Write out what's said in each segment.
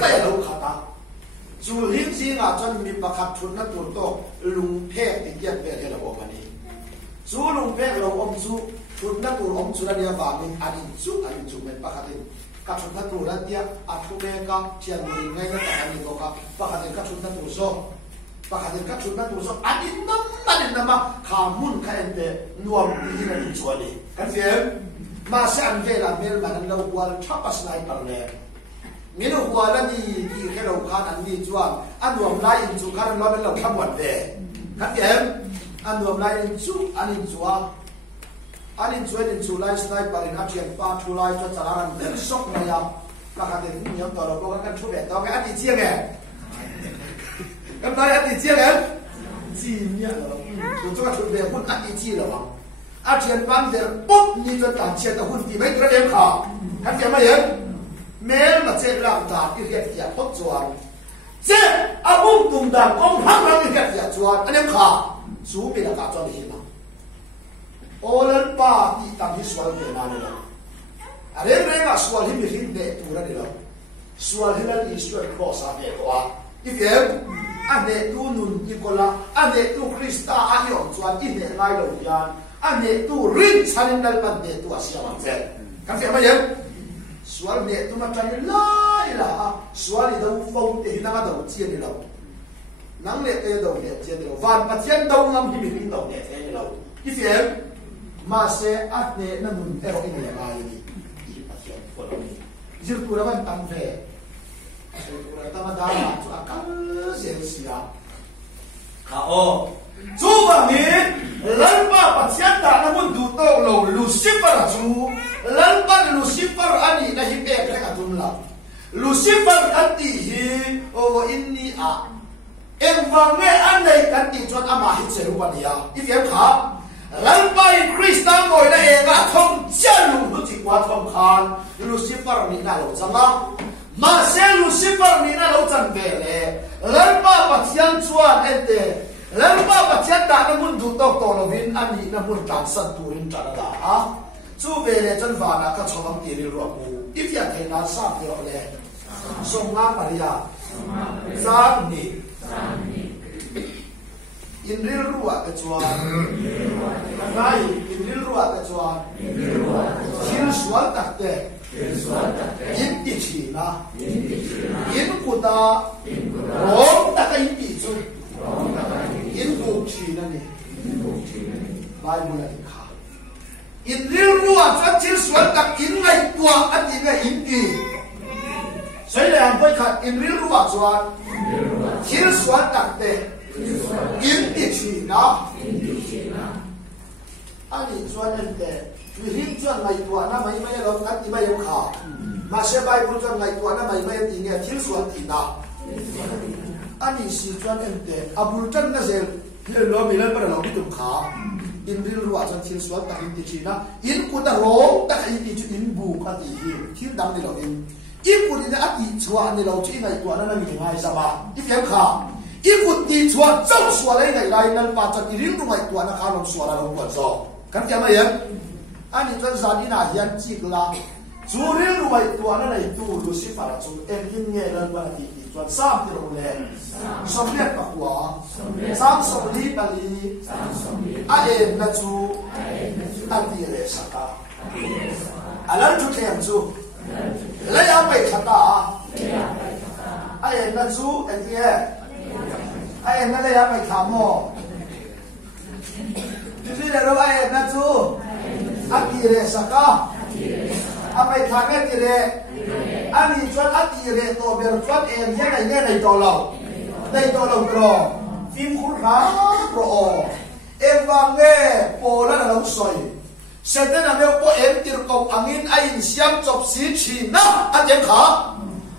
ไม่เราขาดจูหินซีงาจนมีประคับชุนนักตัวโตลุงเพกติดเยี่ยมเป็นให้เราบอกวันนี้จูลุงเพกเราอมจูชุนนักตัวอมชุนเดียบามิอันนี้จูเป็นประคับติกับชุนนักตัวนั้นเดียอัดทุเมกับเชียงมือไงก็แต่อันนี้ตัวกับประคับติกับชุนนักตัวโซประคับติกับชุนนักตัวโซอันนี้น้ำมาขามุนแค่เดียนวมที่นั่นชวนนี่กันเสียมาเสียงเวลาเมื่อมันเราวัวชอบสไนเปอร์เลยมีลูกวัวแล้วนี่ที่แค่เราขาดอันนี้จวนอันรวมไล่อินจูขาดเราเป็นเราขบวนเดะกันเสียอันรวมไล่อินจูอันอินจูไล่สไนเปอร์ในอาเซียนปาทูไล่จนสารนั้นเดินซอกเลยอ่ะประคับตินี่ยังต่อเราบอกกันช่วยต่อไปอันนี้เจียงไงกันได้อันนี้เจียงไงจีเนี่ยเราตัวช่วยแบบคนอันนี้จีเหรออาเชียนปั๊มเดี๋ยวปุ๊บนี่จะตัดเชียนแต่หุ่นที่ไม่กระเด็นขาท่านเห็นไหมเห็นแม้มาเจ็บร่างกายที่เรียกเสียพดจวนเจ็บอาบุ้งตุ่มด่างกองทัพเราที่เรียกเสียจวนอันนี้ขาสูบไปแล้วก็จวนเห็นมั้งโอเลนป้าที่ตั้งที่สวนเดินมาเลยอันนี้เรื่องสวนที่มีหินเด็ดตัวนี้เราสวนที่นั่นอิสราเอลครอสอะไรก็ว่าอีเดียอันนี้ตูนุนอีกคนละอันนี้ตูคริสต์อายุจวนอีเนี่ยไงเราอย่างอันนี้ตัวรินชันนั่นเป็นตัวเสียมันเสร็จกันเสียไหมยังส่วนเนี่ยตัวมันใจร้ายละส่วนนี้เราฟังแต่นั่งเราเจียนเรานั่งเละเราเนี่ยเจียนเราวันปัจจัยเรางำที่มีเราเนี่ยเจียนเราที่เสียมาเสียอันเนี่ยนั่นมันเราอินเนี่ยมาอย่างนี้ที่ปัจจัยคนนี้ยืดตัวเราเป็นตั้งแต่ตัวเราธรรมดาตัวอาการเสียเสียข้าจูบังนี้ลันป้าปัจจัยต่างมันดูโตเราลูซิเฟอร์จูลันป้าลูซิเฟอร์อันนี้นะฮิเบกเลยกันทุนละลูซิเฟอร์อันที่ฮีโออินนี่อ่ะเอ็งฟังเงี้ยอันไหนกันที่จนอามาฮิเซรุวันนี้อ่ะอีเดียขาลันป้าคริสต์โมยนะเองอ่ะทงเจ้าลุงรู้จิกว่าทงคานลูซิเฟอร์นี่น่าเราจังละมาเซลูซิเฟอร์นี่น่าเราจังเบลเลยลันป้าปัจจัยชวนเอ็นเดแล้วว่าปัจจัยต่างนั้นมันดูต้องตัวเราวินอันนี้นั้นมันการสั่งตัวรินจัดละอ่ะจู่เวลาจนวานาก็ชอบตีริรัวกูอีกอย่างที่น่าทราบเดียวเลยส่งงานมาริยาสามนี่อินริรัวกระจวนนายอินริรัวกระจวนชิลสวนตักเตอินติชีนะอินกุดาโอ้ตักอินติจูอินบุกชีนั่นเองไบเบิลเลยค่ะอินริรัวจะชิลสวนตักอินไงตัวอันนี้ไงอินดีใช่เลยอันไปขัดอินริรัวจวนชิลสวนตักเตอินติชีนะอันนี้จวนนั่นเองวิธีจวนไงตัวนั่นไม่เราอันนี้ไม่ยังขามาเชื่อไบเบิลจวนไงตัวนั่นไม่ตีเนี่ยชิลสวนตีนะอันนี้สิจวนเอ็นเตอบุลตันนั่นเองเรื่องเรามีเรื่องประเด็นเราที่ตุ้มขาอินริลรัวจนชิลสวนตักอินติชีนะอินกุดาโรตักอินติชีอินบุกอันที่ที่ดังในเราอินกุดเนี่ยอันที่ชัวในเราที่ในตัวนั้นมีง่ายสบายที่เพียงขาอินกุดที่ชัวเจ้าชัวอะไรในไรนั้นปัจจัยอินริลรัวตัวนั้นขาลงชัวเราลงก่อนซอกันยังไงยังอันนี้จนสามีน่ายันจิกละจูริลรัวตัวนั้นในตัวลูซิฟาร์จูเอ็นยินเงี้ยนั้นวันที่จวนสามที่เราเลยสมเด็จปะกัวสามสมลีปลีอาเอ็นนัจูอันที่เรศกาอันนั้นจุดเทียนจูเลยเอาไปขัดอาเอ็นนัจูอันที่อาเอ็นนั่นเลยเอาไปทำหม้อจุดเดียวอาเอ็นนัจูอันที่เรศกาเอาไปทำแค่ที่เรอันนี้ชวนอันที่เรตัวเบลชวนเองยังไงในตัวเราในตัวเรากรอฟิล์มคุณหาโปรเอ็มวังเง่โปแล้วเราสวยเสร็จแล้วเราโปเอ็มติรกงอังอินไออินเสียมจบสีชีนะอันเดียขา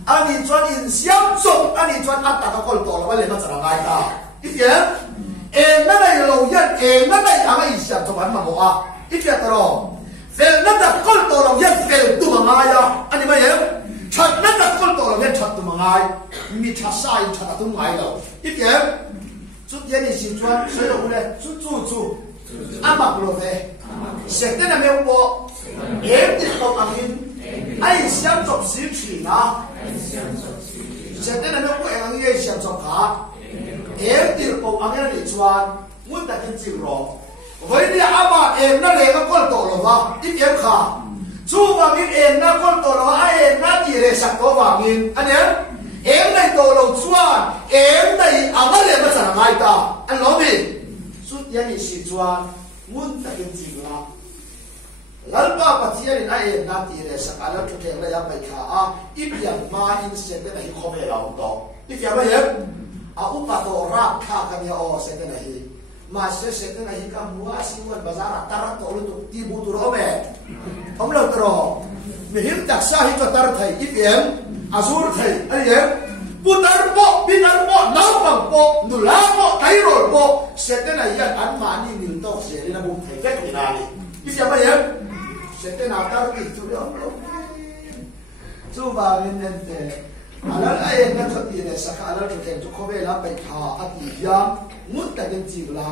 อันนี้ชวนอินเสียมจบอันนี้ชวนอัตตาตะกอนตัวเราไว้เลยมันจะละลายตาอีกอย่างเอ็มนั่นในเรายันเอ็มนั่นในอะไรอินเสียมจบมันมาบอกอ่ะอีกอย่างตลอดเฟลนั่นแต่กอนตัวเรายันเฟลตัวมังไงอ่ะอันนี้ไม่เห็นชัดนั่นแต่คนตัวเราเนี่ยชัดตัวมังไงมีชัดสายชัดตัวมังไงเราอีกอย่างจุดเย็นนี่สิจวน所以我呢จุอามาโปรเฟเสร็จแล้วเนี่ย我เอ็มติดตัวอังอินไอ้เสียงจบสีฉีนะ sẽ tên là nó có anh ấy xem cho cả em tiêu bột anh ấy đi chuan muốn đặt cái chịu rồi với đi ama em nó lấy cái con tổ rồi mà ít em khá chú vàng em nó con tổ rồi ai em nó chỉ để sạch có vàng anh em này tổ rồi chuan em này anh ấy lấy mà chẳng ai ta anh nói đi suốt những cái sự chuan muốn đặt cái chịu là lần ba bát chia đến ai em nó chỉ để sạch anh ấy thực hiện là yang bài khá ít yang mà in sẽ cái này không hề làm đó ít yang mà em upato rak kha kanya o sẽ cái này mà sẽ cái này cả mua sinh hoạt bazar tarat tổ lực ti bu tu ro be ông lâu rồi mình hiểu đặc sa hi cho tar thầy ít em azur thầy anh em putar bo nấu bằng bo nula bo thay rồi bo sẽ cái này yan ăn mà đi nhìn to sẽ đi là bụng thầy cách gì nào ít em bây giờ sẽ cái nào tar bị tu đó chú bà nên thế alal ai na thati ne saka alal thuten chu khobe la pai kha ati ya mut ta gen chi la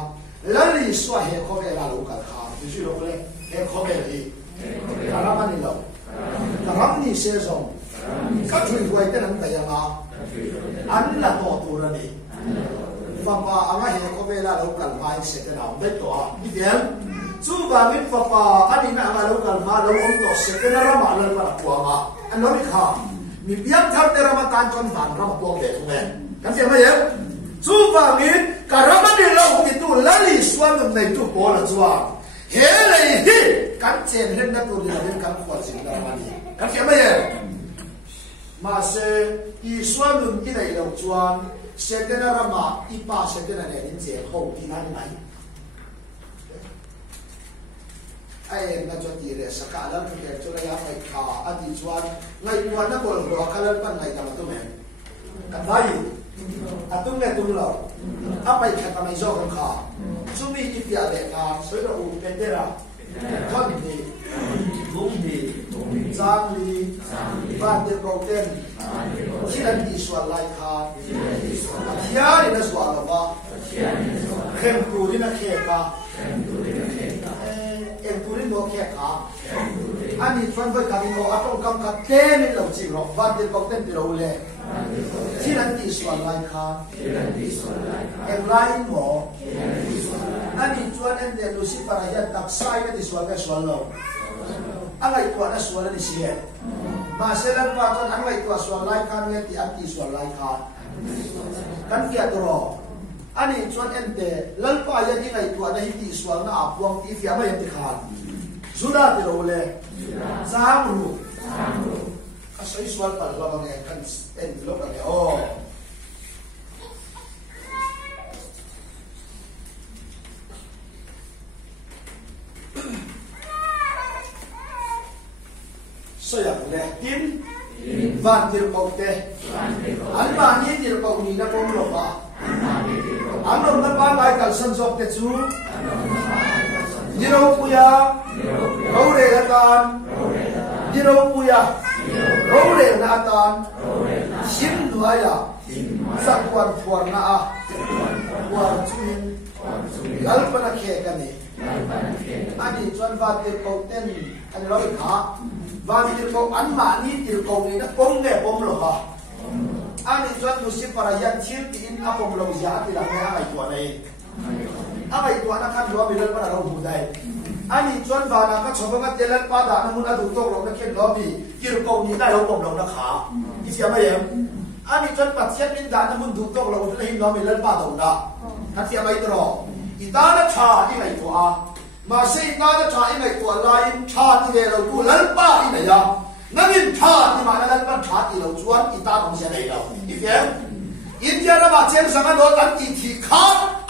la ri swa he khobe la lo ka kha ju ju lo le he khobe ri karama ni lo karam ni se zong ka chui huai te nan ta ya ma an la to tu ra ni fa pa anga he khobe la lo kal mai se te na be to a ni dem chu ba min fa pa ani na ma lo kal ma lo om to se te na ra ma la ma kwa ma an lo ni kha mi biang thar te rama tan chon van rama tuang le thung kan sia ma yem chu ba mi karama ni lo ki tu lali swan nam nei tu po la chuwa he lei hi kan chen hen na tu ni kan khwa sin da ma ni kan sia ma yem ma se I swan nam ki nei lo chuan se te na rama I pa se te na ne din che ho ki na nai ai na cho ti re saka la ke cho la ya pai kha ati chuan ngai kwa na bol ro khalan pan ngai tam tu me kan dai atung ne tung lo apai kha ta mai zo kan kha sumi ki pia de ka soi ro u pe de ra thon ni lung ni chang li ba de ko ten chi an ti swa lai kha thia ni na swa lo ba khem ku ni na khe ka em turin mo khe kha ani fan vai ka mo atong kam ka ten ni lo chi ro va de ko ten ro le chi ran ti swa lai kha em lai mo ani chuan en de lu si para ya tak sai na ti swa ka swa lo angai ko na swa ni si ma se lan pa chuan angai ko swa lai kha ne ti an ti swa lai kha kan kia to ro ani chuan en de lal pa ya ni ngai tua dai ti swal na apuang ti fia ma yan ti khan zuda ti ro le zamru asai swal pa lo ba nge kan en lo ka le o so ya le tin van ti ro te an ma ni ti ro ni na pom lo ba Anom na pa kai kal san sok te chu Niro puya Rore atan Niro puya Rore na atan Sim nuaya Sakwan puar na a Puar chuin Lalpa na khe kani Ani chuan vati kau ten Ani loi kha Vati kau anma ni tir kau ni na pom ne pom lo ha ani chuan musi para yan thil ti in apom lo ya ti la me ai tua nei ai tua na khan lo bi lal para ro hu dai ani chuan va na ka choba ka telal pa da na mun adu tok lo na khen lo bi kir ko ni da lo pom lo na kha I sia ma yem ani chuan pat sian min da na mun du tok lo na hin lo mi lal pa do na ka sia mai tro I da na cha ni ngai tua ma se da na cha I ngai tua la in cha ti ve lo tu lal pa I na ya Nangin tha ni ma na ban tha ti lo chuan I ta dong sia nei lo I fiam India na ba chen sang do tan ti thi kha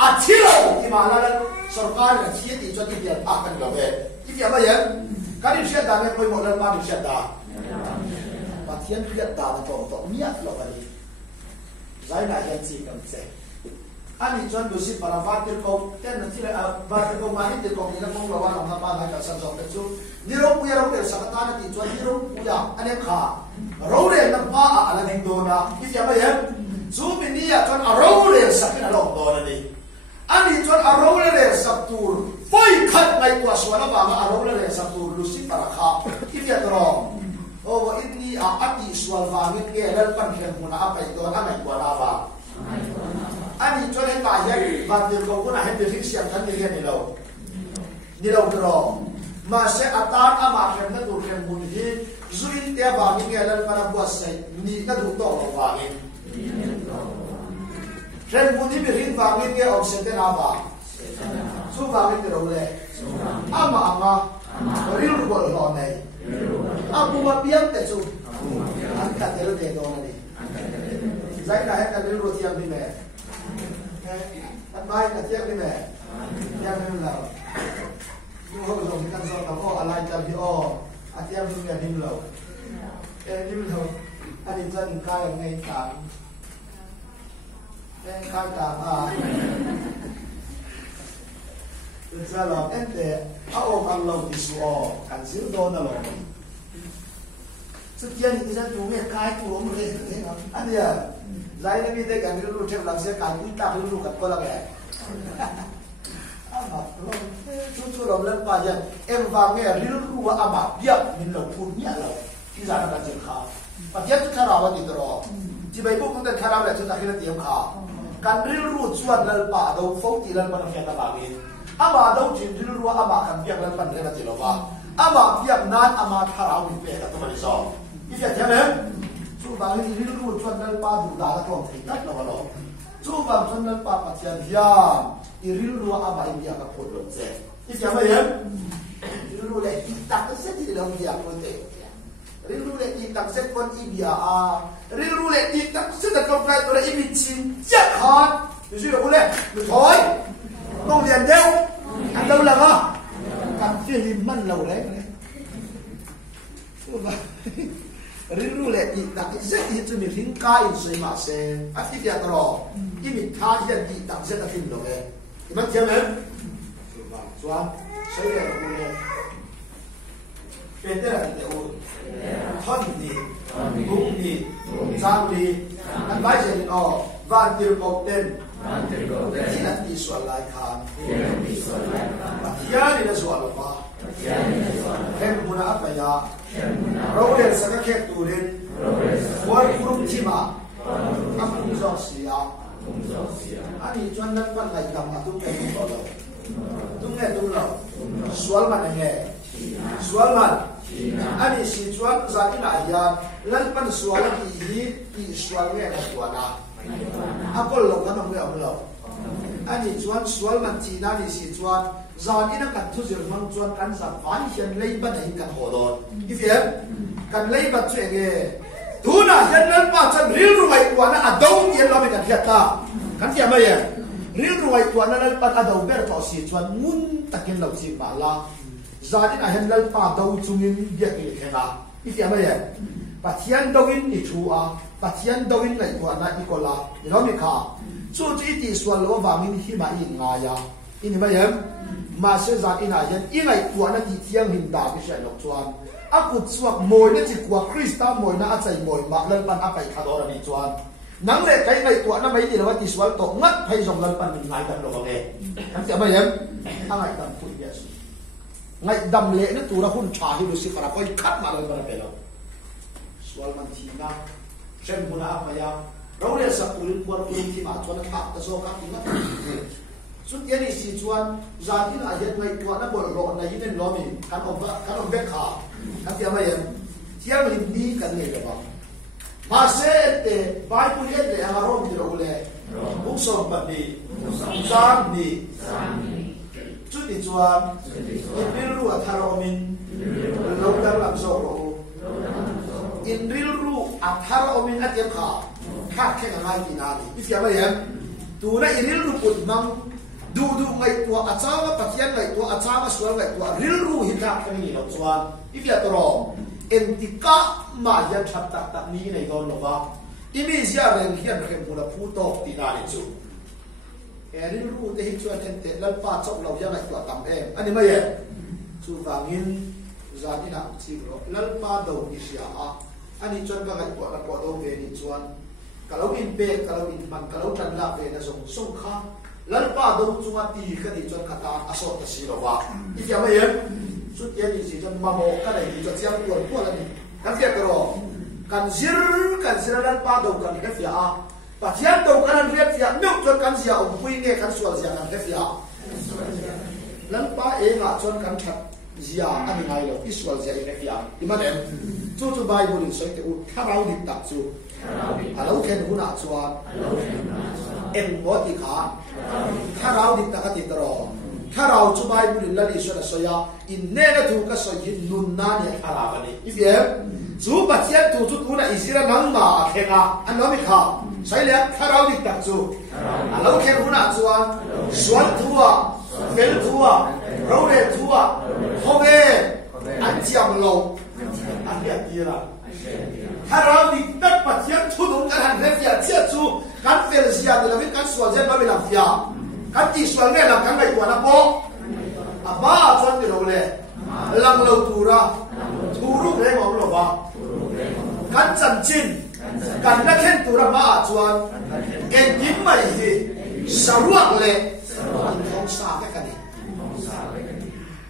a thi lo ti ma na sarkar na thi ti cho ti dia ta kan lo ve I fiam ba yan ka ni sia da me koi mo lan ma ni sia da ba thian khia ta na to miat lo ba ni zai na yan chi kam se ani chuan du si para va ti ko ten na ti la va ti ko ma ni ti ko ni na mong lo wa na ma na ka san so te chu Niro puya ro ke sakata na ti chuan niro puya ane kha ro re na pa ala ding do na I sia ba yan zu mi ni ya chuan a ro re sakina lo do na ni ani chuan a ro re sak tur foi khat ngai kwa swa na ba a ro re sak tur lu si para kha I sia tro ô inni a ati sual vàng cái kia lên pan khen một na phải đó anh này của na vàng anh đi cho nên bài vậy và điều cầu của này hết điều thích xem thân như thế này đâu rồi mà sẽ atan ama khen nó đủ khen một thì duy tiêu vàng cái kia lên pan buat say ni nó đủ to vàng khen một thì bị riêng vàng cái kia ông sẽ thế nào vàng số vàng cái đâu đấy ama riêng của họ này aku mapiang te su angkat dulu deh dong ini saya dah angkat dulu tiang ni meh kan baik dah tiang ni meh tiang ni lah tu orang dong kan so tak kau alai jam di tiang ni meh ni lah ni lah ada jangan kaya ngai tang kaya tang Insya Allah, ente, Allah disuo, kan sirdo na lo. Sekian itu saya cuma kai tu orang mereka, ada ya. Saya ni kita kan dulu cakap langsung kai kita dulu kat kolam ya. Amat, cucu orang pelajar, vangnya dulu gua amat, dia min lo punya lo, kita nak jengkau. Pasal tu cara awak itu lo. Jika ibu pun tak cara awak tu tak kira tiap kau. Kan dulu jual lalpa, atau fauti lalpa nak fiat bagi. Ama dau jin dulu ama kan biak lan pan rena tilowa ama biak nan ama tharau ni pe ka to mari so isia thame chu bang ni dulu chuan dal pa du da la tong thei tak lo lo chu bang chuan dal pa pa chian hiam i dulu ama i biak ka phot lo che isia ma yem dulu le ti tak se ti lo biak ko te dulu le ti tak se kon i bia a dulu le ti tak se da ko kai to le i bi chin ja khan you see ko le lu thoi Nông liền đâu? Ăn đâu là có? Cam phía lim măn lầu đấy. Riru lệ đi đặt cái rất ít cho mình hình cái rồi mà sẽ ắt đi ra đó. Cái mình tha hiện đi đặt rất là phim rồi. Thì mất chưa mấy? Xoan, xây lại một cái. Bên đây là cái ổn. Thân đi, bụng đi, giang đi, ăn bái gì đó, van tiêu bọc tên.ที่นั่นมีส่วนหลายคานปัจจัยนี่ส่วนละฟ้าแค่บุญอัปยาเราเรียนสักแค่ตัวเรียนวันกลุ่มที่มาทำคุ้มจอเสียอันนี้จวนนั้นวันไหนกำมาตุ้งแก่ตุ้งเราตุ้งแก่ตุ้งเราส่วนมันยังไงส่วนมันอันนี้สิจวนจากที่ไหนยาแล้วมันส่วนที่ส่วนแง่ตัวนะAku lo kan orang lo. Ani cuan soal nanti nani si cuan zan ini kan tu jerman cuan kan zaman yang leibat ini kan hodon. Ifem kan leibat tu ege. Tu na yang macam real rumai tuana adau yang lama kan hiata. Kan siapa ya? Real rumai tuana lepas adau bertau si cuan mun takin lau si bala. Zan ini yang lepas adau cungin dia kiri kena. Ifem ya? Patian dawin itu patian dawin lai tuana ikola. Ilo mika. So itu soal lo vangin hima ingaya. Ini macam masa zat ina yen ingai tuana di tiang hinda bisa lok tuan. Aku suak moi na cikwa Krista moi na acai moi mak lalpan apa ikadora ni tuan. Nang le kai ngai tuana mai di lawat di soal to ngat pai jong lalpan min ngai dam lo bang Kan siapa macam angai dam pun biasa. Ngai dam le na tura hun cha hi lu si kara koi kat ma lalpan pelo. Soal mantina sen muna apa ya? Rau le sa ulin buat ulin ti ma tuan tak ta so ka ti ma. Sut yani si tuan zatin ayat ngai tuan na bol ro na yin lo mi kan on be kha. Kan ti ama yen. Tiang lin ni kan le ba. Ma se te Bible ye le amarom ti ro le. Buk so ba ni. Sam ni. Sut ni tuan. Ibil ru atharo min. Lo dam lam so ro. In real ru atharo min atyam kha. Khác cái ngày gì nào đi, biết không em? Tu na iril ru put mang, du ngày tua acawa patian ngày tua acawa sual ngày tua ril ru hita cái gì đâu sual, biết không rồi? Entika mà dân chặt tak ni này còn đâu ba? Imizia rằng hiện cái mùa phu to thì nào đi chú? Ril ru thì hít sual thêm tết lần pa chọc lâu dân ngày tua tầm em, anh em em? Chú vangin gia đình nào chỉ rồi, lần pa đầu đi xia anh chọn cái ngày tua là tua đầu về đi chuan. Kalau in pe, kalau in man, kalau tan la pe na song kha. Lalpa do chunga ti ka di chon kata asot ta siro wa. Ifya ma yem. Sut yan ni si chon mamo ka dai di chon siang tuan tuan ni. kan fiat ro kan zir dan pa do kan ke fia pathian do kan riat fia nyok chon kan sia om pui nge kan sual sia kan ke fia lan pa e nga chon kan that zia ani ngai lo isual zia ke fia imanem chu bible in soi te u tharau dik tak chu alo ken huna chuan em boti kha tharau dik tak ti tro tharau chu bible in la di so soya in ne na thu ka soi hin nun na ne thara ba ni ifem chu pathian tu chu tuna izira nang ma khenga anomi kha sai le tharau dik tak chu alo ken huna chuan suan thua fel thua ro le thua hobe an chiam lo an ya tira tharau dik tak pathian thu dong kan han refia chia chu kan fel sia de la vin kan sual zen ba la fia kan ti sual nge la kan mai tua na po aba chuan de lo le lang lo tura turu le ngom lo ba kan chan chin kan la khen tura ma chuan ken kim mai hi saruak le thong sa ka kan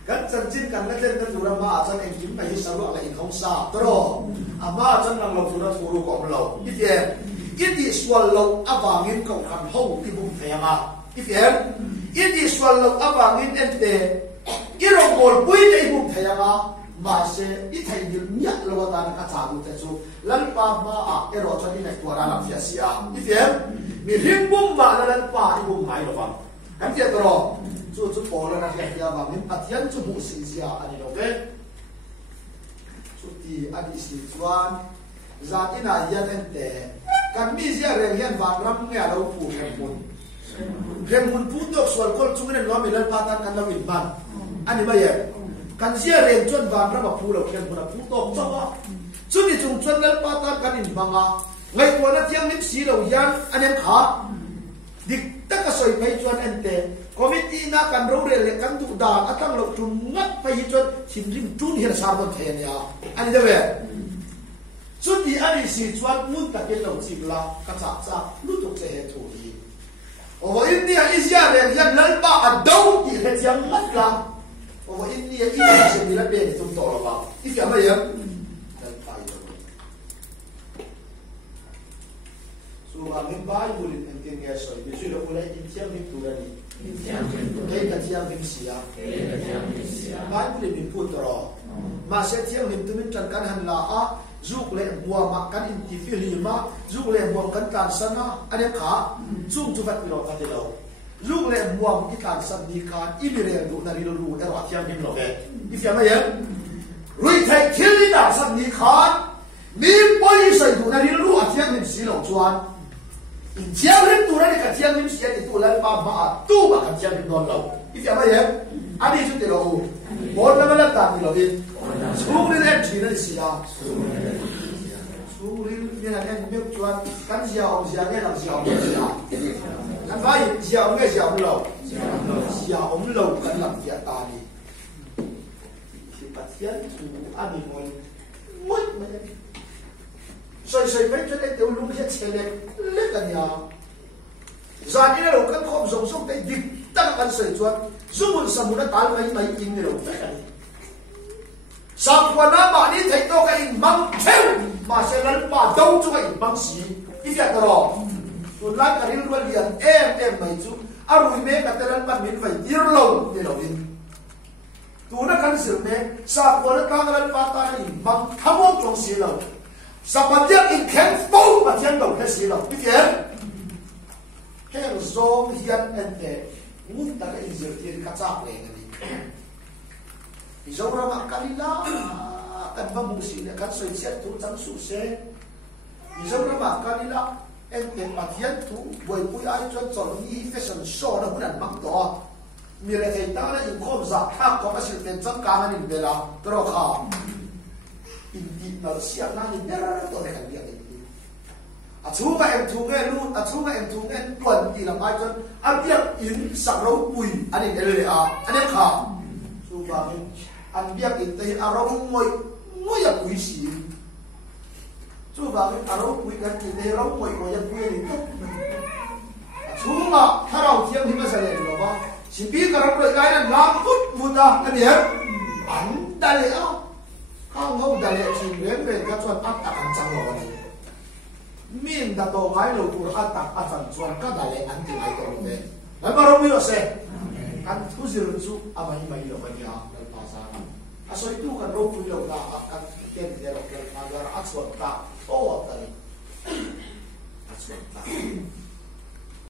kan chan chin kan la khen tura ma chuan ken kim mai hi saruak le thong sa tro aba chuan lang lo tura turu ko lo ite iti swal lo awangin ko kan ho ti bum thayama ifem iti swal lo awangin ente irong bol pui te bum thayama ma se i thai dil nya lo ta ka cha du te chu lan pa ma a ero chani nei tua ra la fia sia ifem mi rim bum ma la lan pa i bum mai lo ba kan ti tro chu po la na ke ya ba min pathian chu mu si sia ani lo ke chu ti adi si chuan zatina yan ente kan mi sia reng yan van ram nge lo pu remun pu tok swal kol chungin lo mi lan patan kan lo in ban ani ba ye kan sia reng chon van ram pu lo ken pu tok chawa chuni chung chon lan patan kan in banga ngai ko na tiang nim si lo yan anem kha dik ta ka soi pai chon ente committee na kan ro re le kan du da atang lo tum ngat pai chon thim rim tun her sar bon the ya ani da we chuti ani si chuan mun ta ke lo chi la ka cha cha lu tok che he thu hi o india izia re yan lal ba adau ti he chiang mat la o india i se mi la be ni tum to la ba if ya ma ya dal pai lo so ba min bai bulin en ke nge so bi su lo ula in chiang ni tu la ni ke ka chiang ni sia bai bulin min pu to ro ma se chiang ni tu min chan kan han la a zuk le bua ma kan in ti fi li ma zuk le bua kan tan sana ane kha chung chu vat lo ka de lo zuk le bua ki tan san ni kan i mi re du na ri lo ru e ra thiam nim lo ve if ya ma ye rui thai khil ni da san ni khan mi poi sai du na ri lo ru a thiam nim si lo chuan in chiang rim tu ra ni ka thiam nim si ti tu la ba ma tu ba ka thiam nim don lo if ya ma ye ani chu te lo bol na ma la ta ni lo din Suri le china sia. Suri ni na kan mi chuan kan sia om sia nge lang sia om sia. Kan vai sia om nge sia om lo. Sia om lo kan lang sia ta ni. Si pathian tu ani moi. Moi ma. Soi mai chu te tu lu sia chele le kan ya. Za ni lo kan khom song song te dik ta kan soi chuan. Zumun samuna tal mai in ni lo. Sakwana ma ni thai to ka in mang theu ma se lan pa dau chu ka in bang si i ya tro tu la ka rin ro lian em mai chu arui me ka telan pan min vai tir lo ni lo in tu na kan sir me sakwana ka lan pa ta in mang thamo chong si lo sapatia in ken fo ma chen do ke si lo i ya ke zong hian en te mun ta ka in zir tir ka cha le ni Izora ma kalila kan ba musi kan soi set tu chang su se izora ma kalila en mathian tu boy pui ai chon chon ni fashion show na hunan mak to mi re thei ta na in khom za kha ko ka sil ten chang ka ni bela tro kha in di na sia na ni bera to ne kan dia ni a chu ma em thu nge lu a chu ma em thu nge tuan ti la mai chon a dia in sak ro pui ani ele a ani kha su ba ni an biak in te arong moi ya pui si chu ba cái arong pui kan ti te rong moi ko ya pui ni to chu ma tharau thiam hi ma sa le lo ba si pi ka rong ro ga na lam put mu ta ani he an ta le a hang hau da le chin reng reng ka chuan ak tak an chang lo ni min da to ngai lo tur a tak a chan chuan ka da le an ti ngai to lo ve la ma ro mi lo se kan thu zir chu a mai lo ba ya dal pa sa a soi tu kan ro pu lo da a kan ten de ro ke ma gar a chuan ta o ta ni a chuan ta